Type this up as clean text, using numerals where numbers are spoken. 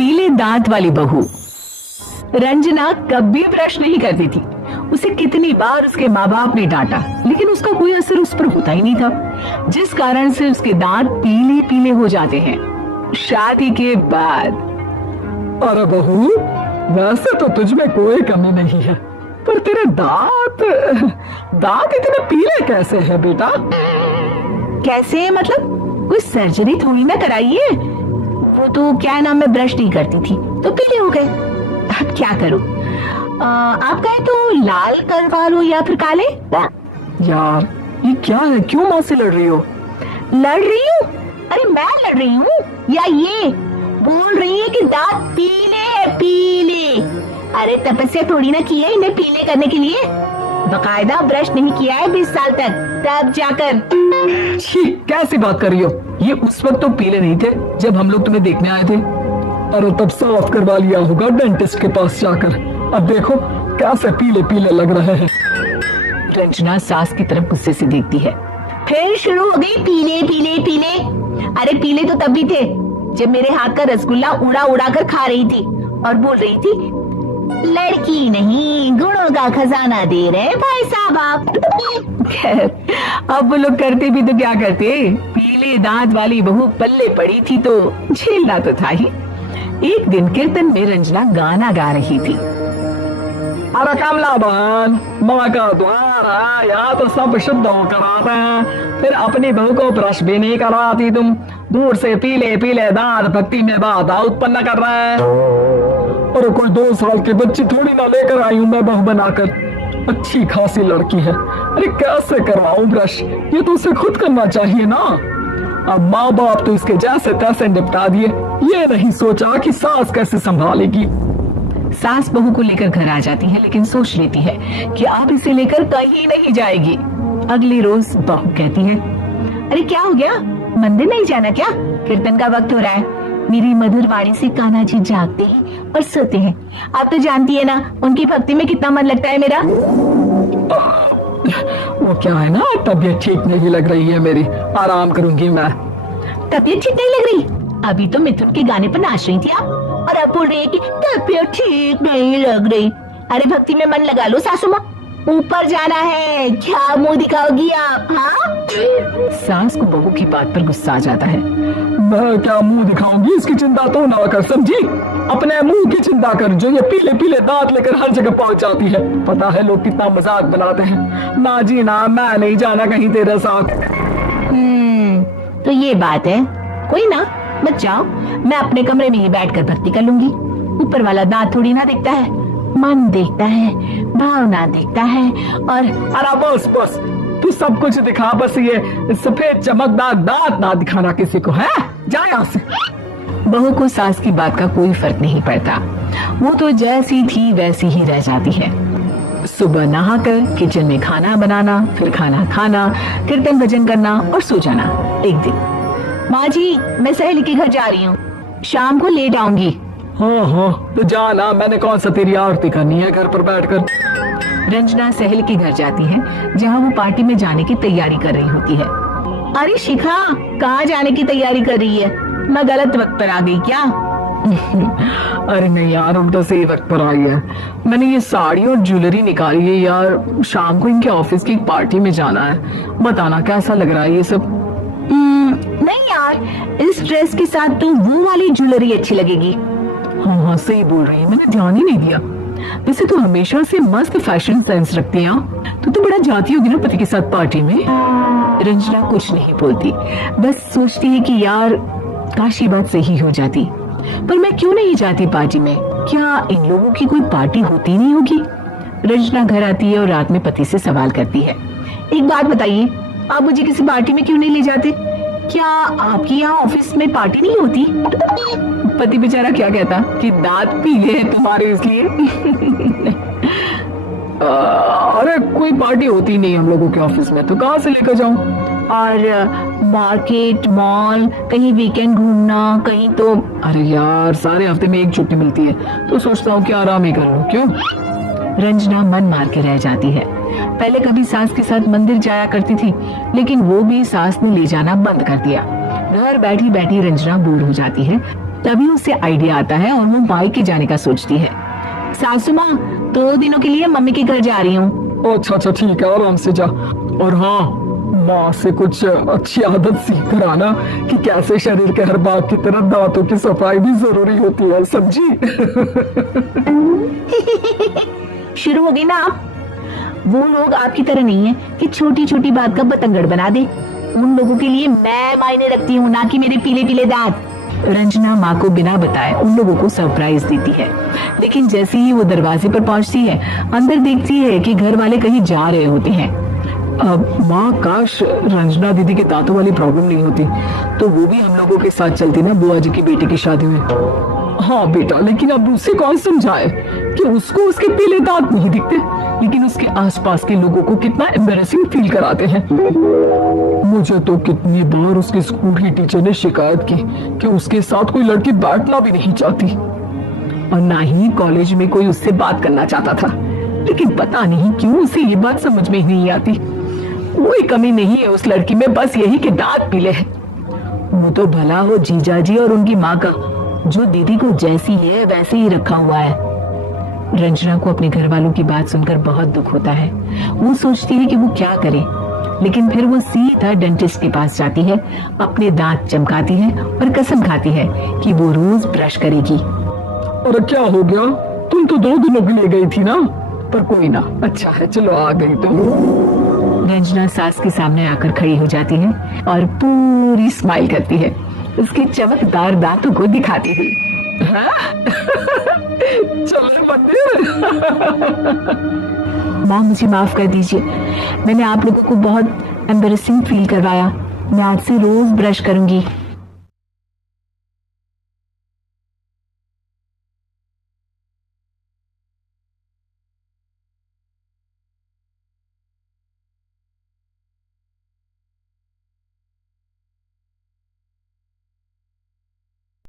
पीले दांत वाली बहू। रंजना कभी ब्रश नहीं करती थी। उसे कितनी बार उसके माँ बाप ने डांटा, लेकिन उसका कोई असर उस पर होता ही नहीं था, जिस कारण से उसके दांत पीले पीले हो जाते हैं शादी के बाद। अरे बहू, वैसे तो तुझ में कोई कमी नहीं है, पर तेरे दांत दांत इतने पीले कैसे है बेटा? कैसे मतलब? कोई सर्जरी थोड़ी ना कराइए। वो तो क्या नाम, मैं ब्रश नहीं करती थी तो पीले हो गए। अब क्या करूं? आप कहें तो लाल करवा लो या फिर काले। यार ये क्या है, क्यों माँ से लड़ रही हो? लड़ रही हूँ? अरे मैं लड़ रही हूँ या ये बोल रही है कि दांत पीले है, पीले। अरे तपस्या थोड़ी ना की है इन्हें पीले करने के लिए, बकायदा ब्रश नहीं किया है 20 साल तक, तब जाकर। छी, कैसी बात कर रही हो? ये उस वक्त तो पीले नहीं थे जब हम लोग तुम्हें देखने आए थे। अरे तब साफ करवा लिया होगा डेंटिस्ट के पास जाकर। अब देखो कैसे पीले पीले लग रहे हैं। रंजना सास की तरफ गुस्से से देखती है। फिर शुरू हो गई पीले पीले पीले। अरे पीले तो तब भी थे जब मेरे हाथ का रसगुल्ला उड़ा उड़ा कर खा रही थी और बोल रही थी, लड़की नहीं गुणों का खजाना दे रहे भाई साहब आप। खैर अब वो लोग करते भी तो क्या करते, पीले दांत वाली बहू पल्ले पड़ी थी तो झेलना तो था ही। एक दिन कीर्तन में रंजना गाना गा रही थी। अरे कमला बहन, माँ का द्वार है, यहाँ तो सब शुद्ध होकर आते हैं, फिर अपनी बहू को ब्रश भी नहीं करवाती तुम। दूर से पीले पीले दांत भक्ति में बाधा उत्पन्न कर रहे हैं। अरे कोई 2 साल की बच्ची थोड़ी ना लेकर आई हूँ मैं बहू बनाकर, अच्छी खासी लड़की है। अरे कैसे करवाऊं ब्रश, ये तो उसे खुद करना चाहिए ना। अब माँ बाप तो इसके जैसे तैसे निपटा दिए, ये नहीं सोचा कि सास कैसे संभालेगी। सास बहू को लेकर घर आ जाती है, लेकिन सोच लेती है कि अब इसे लेकर कहीं नहीं जाएगी। अगली रोज बहू कहती है, अरे क्या हो गया, मंदिर नहीं जाना क्या? कीर्तन का वक्त हो रहा है। मेरी मधुर वाणी से कान्हा जी जागते हैं और सोते हैं। आप तो जानती है ना उनकी भक्ति में कितना मन लगता है मेरा। वो क्या है ना, तबीयत ठीक नहीं लग रही है मेरी, आराम करूंगी मैं। तबीयत ठीक नहीं लग रही? अभी तो मिथुन के गाने पर नाच रही थी आप, और अब बोल रही है कि तबीयत ठीक नहीं लग रही। अरे भक्ति में मन लगा लो सासू माँ, ऊपर जाना है, क्या मुंह दिखाओगी आप? हाँ, सास को बहू की बात पर गुस्सा आ जाता है। मैं क्या मुंह दिखाऊंगी, इसकी चिंता तो ना कर, समझी? अपने मुंह की चिंता कर, जो ये पीले पीले दांत लेकर हर जगह पहुंच जाती है। पता है लोग कितना मजाक बनाते हैं। ना जी ना, मैं नहीं जाना कहीं तेरे साथ। तो ये बात है, कोई ना, मत जाओ, मैं अपने कमरे में ही बैठकर भक्ति कर लूंगी। ऊपर वाला दांत थोड़ी ना देखता है, मन देखता है, भावना देखता है। और अरे बस बस, तू सब कुछ दिखा, बस ये सफेद चमकदार दांत ना दिखाना किसी को, है? जा यहाँ से। बहू को सास की बात का कोई फर्क नहीं पड़ता, वो तो जैसी थी वैसी ही रह जाती है। सुबह नहाकर किचन में खाना बनाना, फिर खाना खाना, कीर्तन भजन करना और सो जाना। एक दिन, माँ जी मैं सहेली के घर जा रही हूँ, शाम को लेट आऊंगी। हाँ हाँ तो जाना, मैंने कौन सा तेरी आरती करनी है घर पर बैठकर। रंजना सहेली के घर जाती है, जहाँ वो पार्टी में जाने की तैयारी कर रही होती है। अरे शिखा, कहाँ जाने की तैयारी कर रही है? मैं गलत वक्त पर आ गई क्या? अरे नहीं यार, हम तो सही वक्त पर आई है। मैंने ये साड़ी और ज्वेलरी निकाली है यार, शाम को इनके ऑफिस की पार्टी में जाना है। बताना कैसा लग रहा है ये सब? नहीं यार, इस ड्रेस के साथ तो वो वाली ज्वेलरी अच्छी लगेगी। हाँ हाँ सही बोल रही है, मैंने ध्यान ही नहीं दिया। वैसे तो हमेशा से मस्त फैशन सेंस रखती है। तो बड़ा जाती होगी ना पति के साथ पार्टी में। रंजना कुछ नहीं बोलती, बस सोचती है कि यार काश ये बात सही हो जाती, पर मैं क्यों नहीं जाती पार्टी में? क्या इन लोगों की कोई पार्टी होती नहीं होगी? रंजना घर आती है और रात में पति से सवाल करती है, एक बात बताइए, आप मुझे किसी पार्टी में क्यों नहीं ले जाते? क्या आपकी यहाँ ऑफिस में पार्टी नहीं होती? पति बेचारा क्या कहता कि दांत पीले हैं तुम्हारे इसलिए। अरे कोई पार्टी होती नहीं हम लोगों के ऑफिस में, तो कहाँ से लेकर जाऊं? और मार्केट, मॉल, कहीं वीकेंड घूमना कहीं तो। अरे यार सारे हफ्ते में एक छुट्टी मिलती है, तो सोचता हूँ कि आराम ही कर लूं। क्यों? रंजना मन मार के रह जाती है। पहले कभी सास के साथ मंदिर जाया करती थी, लेकिन वो भी सास ने ले जाना बंद कर दिया। घर बैठी बैठी रंजना बोर हो जाती है, तभी उसे आइडिया आता है और वो मायके जाने का सोचती है। सासू माँ, 2 दिनों के लिए मम्मी के घर जा रही हूँ। अच्छा अच्छा ठीक है, आराम से जा। और हाँ, माँ से कुछ अच्छी आदत सीख कर आना कि कैसे शरीर के हर भाग की तरह दांतों की सफाई भी जरूरी होती है, समझी? शुरू हो गई ना आप। वो लोग आपकी तरह नहीं है कि छोटी छोटी बात का बतंगड़ बना दे। उन लोगों के लिए मैं मायने रखती हूँ, ना कि मेरे पीले पीले दांत। रंजना माँ को बिना बताए उन लोगों को सरप्राइज देती है, लेकिन जैसे ही वो दरवाजे पर पहुंचती है, अंदर देखती है कि घर वाले कहीं जा रहे होते हैं। अब माँ, काश रंजना दीदी के दांतों वाली प्रॉब्लम नहीं होती तो वो भी हम लोगों के साथ चलती ना बुआ जी की बेटी की शादी में। हाँ बेटा, लेकिन अब उसे कौन समझाए कि उसको उसके पीले दांत नहीं दिखते, लेकिन उसके आसपास के लोगों को कितना एम्बैरेसिंग फील कराते हैं। मुझे तो कितनी बार उसके स्कूल की टीचर ने शिकायत की कि उसके साथ कोई लड़की बैठना भी नहीं चाहती, और ना ही कॉलेज में कोई उससे बात करना चाहता था। लेकिन पता नहीं क्यों उसे ये बात समझ में ही नहीं आती। कोई कमी नहीं है उस लड़की में, बस यही कि दांत पीले हैं। वो तो भला हो जीजा जी और उनकी माँ का, जो दीदी को जैसी है वैसे ही रखा हुआ है। रंजना को अपने घर वालों की बात सुनकर बहुत दुख होता है। वो सोचती है कि वो क्या करे, लेकिन फिर वो सीधा डेंटिस्ट के पास जाती है, अपने दांत चमकाती है और कसम खाती है कि वो रोज ब्रश करेगी। और क्या हो गया, तुम तो 2 दिनों के लिए गई थी ना, पर कोई ना, अच्छा है, चलो आ गई तो। रंजना सास के सामने आकर खड़ी हो जाती है और पूरी स्माइल करती है, उसके चमकदार दांतों को दिखाती हुई। चलो मंदिर। माँ, मुझे माफ कर दीजिए, मैंने आप लोगों को बहुत एम्बैरेसिंग फील करवाया। मैं आज से रोज ब्रश करूंगी।